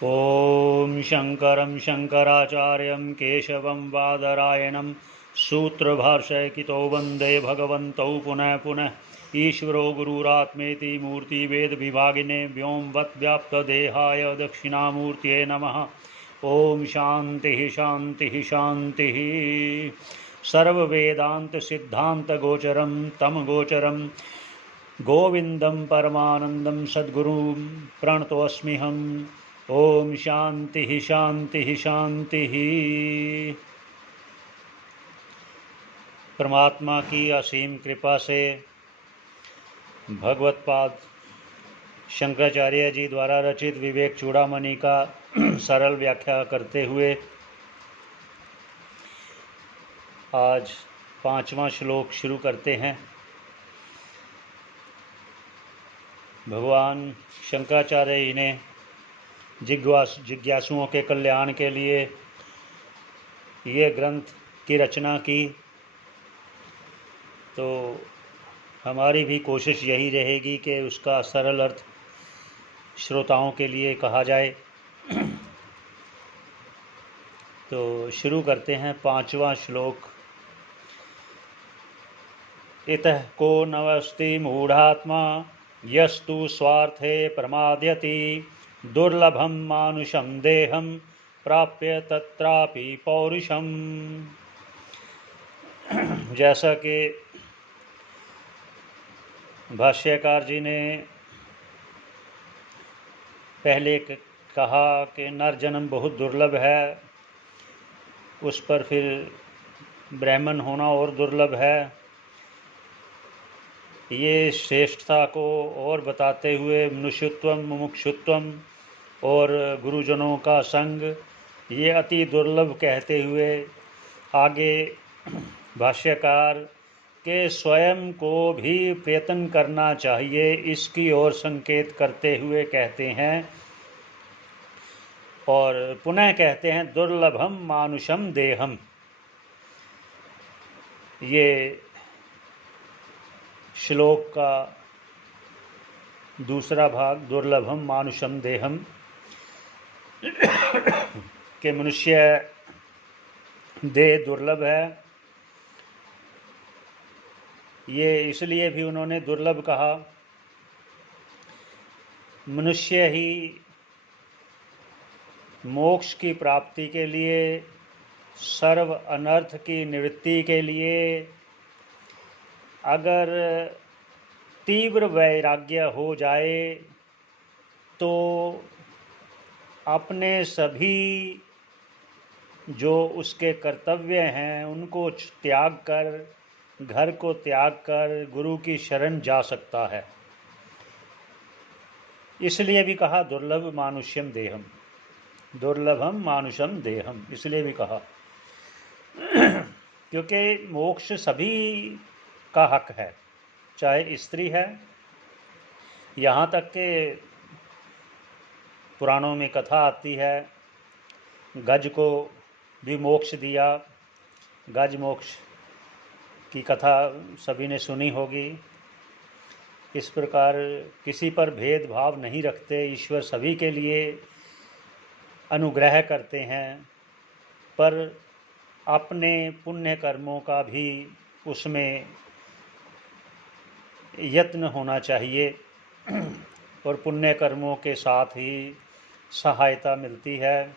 ॐ शङ्करं शङ्कराचार्यं केशवं बादरायणं सूत्रभाष्यकृतो वन्दे भगवन्तौ पुनः पुनः। ईश्वरो गुरुरात्मेति मूर्तिभेदविभागिने व्योमवद्व्याप्तदेहाय दक्षिणामूर्तये नमः। ॐ शान्तिः शान्तिः शान्तिः। सर्ववेदान्तसिद्धान्तगोचरं तमगोचरं गोविन्दं परमानन्दं सद्गुरुं प्रणतोऽस्म्यहम्। ओम शांति शांति शांति। परमात्मा की असीम कृपा से भगवत्पाद शंकराचार्य जी द्वारा रचित विवेक चूड़ामणि का सरल व्याख्या करते हुए आज 5वां श्लोक शुरू करते हैं। भगवान शंकराचार्य जी ने जिज्ञासुओं के कल्याण के लिए ये ग्रंथ की रचना की, तो हमारी भी कोशिश यही रहेगी कि उसका सरल अर्थ श्रोताओं के लिए कहा जाए। तो शुरू करते हैं 5वां श्लोक। इतः को नवस्ति मूढ़ात्मा यस्तु स्वार्थे प्रमाद्यति दुर्लभम मानुषम देहम प्राप्य तत्रापि पौरुषम। जैसा कि भाष्यकार जी ने पहले कहा कि नर जन्म बहुत दुर्लभ है, उस पर फिर ब्राह्मण होना और दुर्लभ है। ये श्रेष्ठता को और बताते हुए मनुष्यत्वम मुमुक्षुत्वम और गुरुजनों का संग ये अति दुर्लभ कहते हुए आगे भाष्यकार के स्वयं को भी प्रयत्न करना चाहिए, इसकी ओर संकेत करते हुए कहते हैं। और पुनः कहते हैं दुर्लभम मानुषम देहम। ये श्लोक का दूसरा भाग दुर्लभम मानुषम देहम के मनुष्य देह दुर्लभ है। ये इसलिए भी उन्होंने दुर्लभ कहा, मनुष्य ही मोक्ष की प्राप्ति के लिए, सर्व अनर्थ की निवृत्ति के लिए अगर तीव्र वैराग्य हो जाए तो अपने सभी जो उसके कर्तव्य हैं उनको त्याग कर, घर को त्याग कर गुरु की शरण जा सकता है। इसलिए भी कहा दुर्लभ मानुष्यम देहम, दुर्लभम मानुषम देहम इसलिए भी कहा क्योंकि मोक्ष सभी का हक है, चाहे स्त्री है। यहाँ तक के पुराणों में कथा आती है, गज को भी मोक्ष दिया। गज मोक्ष की कथा सभी ने सुनी होगी। इस प्रकार किसी पर भेदभाव नहीं रखते, ईश्वर सभी के लिए अनुग्रह करते हैं, पर अपने पुण्य कर्मों का भी उसमें यत्न होना चाहिए और पुण्य कर्मों के साथ ही सहायता मिलती है।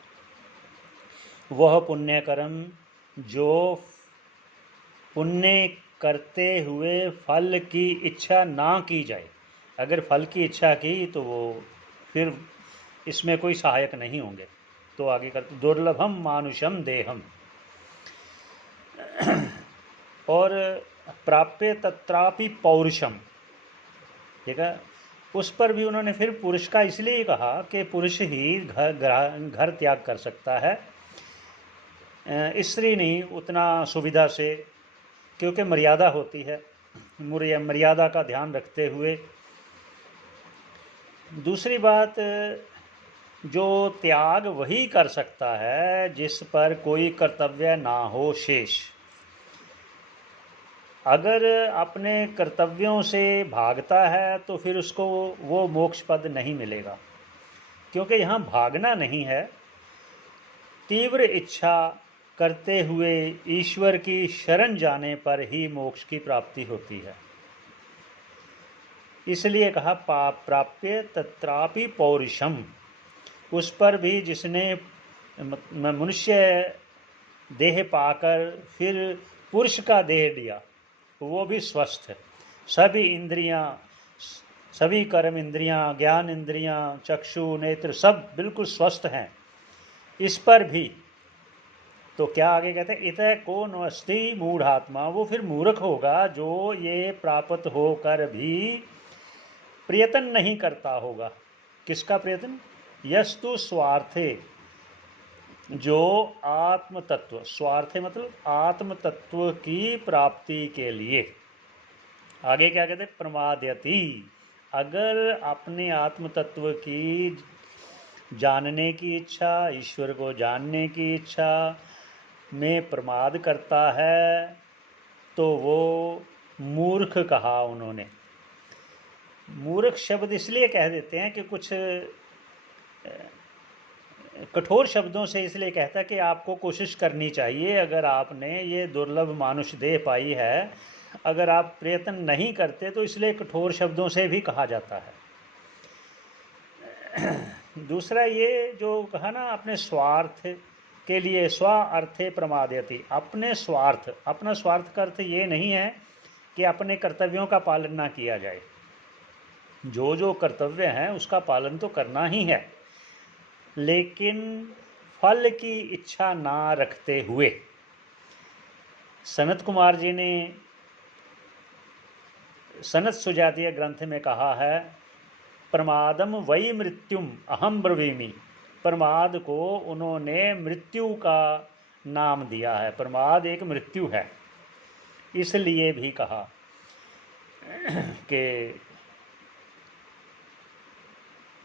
वह पुण्य कर्म जो पुण्य करते हुए फल की इच्छा ना की जाए, अगर फल की इच्छा की तो वो फिर इसमें कोई सहायक नहीं होंगे। तो आगे करते दुर्लभम मानुषम देहम और प्राप्य तत्रापि पौरुषम। ठीक है, उस पर भी उन्होंने फिर पुरुष का इसलिए कहा कि पुरुष ही घर त्याग कर सकता है, स्त्री नहीं उतना सुविधा से, क्योंकि मर्यादा होती है, मर्यादा का ध्यान रखते हुए। दूसरी बात, जो त्याग वही कर सकता है जिस पर कोई कर्तव्य ना हो शेष। अगर अपने कर्तव्यों से भागता है तो फिर उसको वो मोक्ष पद नहीं मिलेगा। क्योंकि यहाँ भागना नहीं है, तीव्र इच्छा करते हुए ईश्वर की शरण जाने पर ही मोक्ष की प्राप्ति होती है। इसलिए कहा प्राप्य तत्रापि पौरुषम, उस पर भी जिसने मनुष्य देह पाकर फिर पुरुष का देह लिया वो भी स्वस्थ है। सभी इंद्रियां, सभी कर्म इंद्रियां, ज्ञान इंद्रियां, चक्षु, नेत्र सब बिल्कुल स्वस्थ हैं। इस पर भी तो क्या आगे कहते हैं, इतः को नस्ति मूढ़ात्मा, वो फिर मूर्ख होगा जो ये प्राप्त होकर भी प्रयत्न नहीं करता होगा। किसका प्रयत्न? यस्तु स्वार्थे, जो आत्म तत्व, स्वार्थे मतलब आत्म तत्व की प्राप्ति के लिए। आगे क्या कहते हैं, प्रमादयति, अगर अपने आत्म तत्व की जानने की इच्छा, ईश्वर को जानने की इच्छा में प्रमाद करता है तो वो मूर्ख कहा उन्होंने। मूर्ख शब्द इसलिए कह देते हैं कि कुछ कठोर शब्दों से इसलिए कहता है कि आपको कोशिश करनी चाहिए। अगर आपने ये दुर्लभ मानुष देह पाई है, अगर आप प्रयत्न नहीं करते तो इसलिए कठोर शब्दों से भी कहा जाता है। दूसरा ये जो कहा ना, अपने स्वार्थ के लिए स्व अर्थे प्रमादयति, अपने स्वार्थ, अपना स्वार्थ का अर्थ ये नहीं है कि अपने कर्तव्यों का पालन ना किया जाए। जो जो कर्तव्य हैं उसका पालन तो करना ही है, लेकिन फल की इच्छा ना रखते हुए। सनत कुमार जी ने सनत सुजातीय ग्रंथ में कहा है, प्रमादम वै मृत्युम अहम ब्रवीमि, प्रमाद को उन्होंने मृत्यु का नाम दिया है। प्रमाद एक मृत्यु है, इसलिए भी कहा कि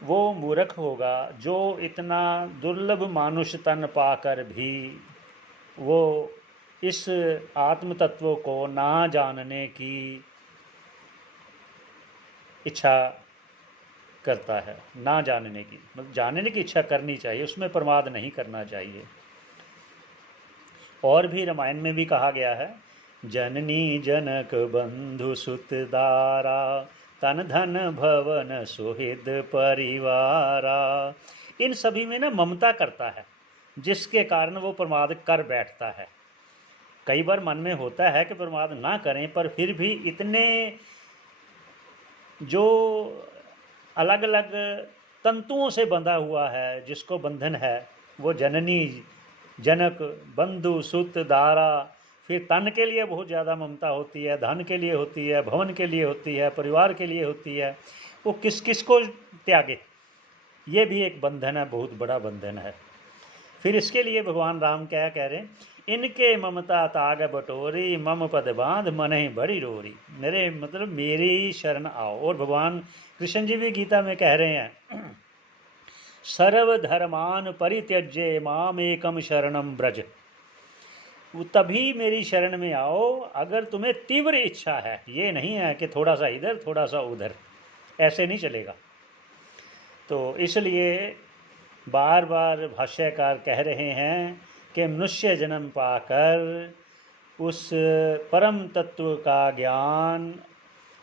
वो मूर्ख होगा जो इतना दुर्लभ मानुष तन पाकर भी वो इस आत्म तत्व को ना जानने की इच्छा करता है। ना जानने की मतलब जानने की इच्छा करनी चाहिए, उसमें प्रमाद नहीं करना चाहिए। और भी रामायण में भी कहा गया है, जननी जनक बंधु सुत दारा, तन धन भवन सुहृद परिवारा। इन सभी में ना ममता करता है, जिसके कारण वो प्रमाद कर बैठता है। कई बार मन में होता है कि प्रमाद ना करें, पर फिर भी इतने जो अलग अलग तंतुओं से बंधा हुआ है, जिसको बंधन है, वो जननी जनक बंधु सुत दारा, फिर तन के लिए बहुत ज़्यादा ममता होती है, धन के लिए होती है, भवन के लिए होती है, परिवार के लिए होती है। वो किस किस को त्यागे, ये भी एक बंधन है, बहुत बड़ा बंधन है। फिर इसके लिए भगवान राम क्या कह रहे हैं, इनके ममता ताग बटोरी, मम पद बांध मन ही बड़ी रोरी। मेरे मतलब मेरी शरण आओ। और भगवान कृष्ण जी भी गीता में कह रहे हैं, सर्वधर्मान परित्यज्य माम एकम शरणम ब्रज। तभी मेरी शरण में आओ अगर तुम्हें तीव्र इच्छा है। ये नहीं है कि थोड़ा सा इधर थोड़ा सा उधर, ऐसे नहीं चलेगा। तो इसलिए बार बार भाष्यकार कह रहे हैं कि मनुष्य जन्म पाकर उस परम तत्व का ज्ञान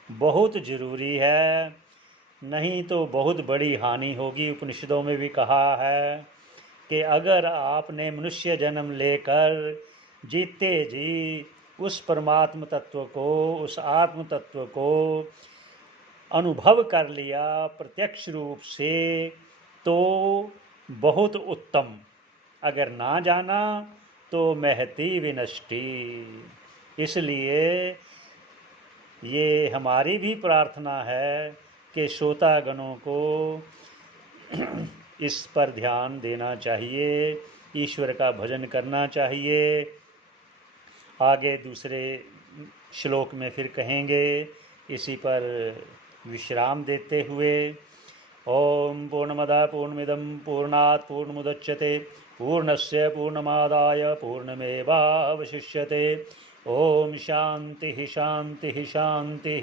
बहुत ज़रूरी है, नहीं तो बहुत बड़ी हानि होगी। उपनिषदों में भी कहा है कि अगर आपने मनुष्य जन्म लेकर जीते जी उस परमात्म तत्व को, उस आत्म तत्व को अनुभव कर लिया प्रत्यक्ष रूप से, तो बहुत उत्तम। अगर ना जाना तो महती विनष्टि। इसलिए ये हमारी भी प्रार्थना है कि श्रोतागणों को इस पर ध्यान देना चाहिए, ईश्वर का भजन करना चाहिए। आगे दूसरे श्लोक में फिर कहेंगे। इसी पर विश्राम देते हुए, ओम पूर्णमदा पूर्णमिदं पूर्णात् पूर्णमुदच्यते पूर्णस्य पूर्णमादाय पूर्णमेवावशिष्यते। ओम शांति शांति शांति।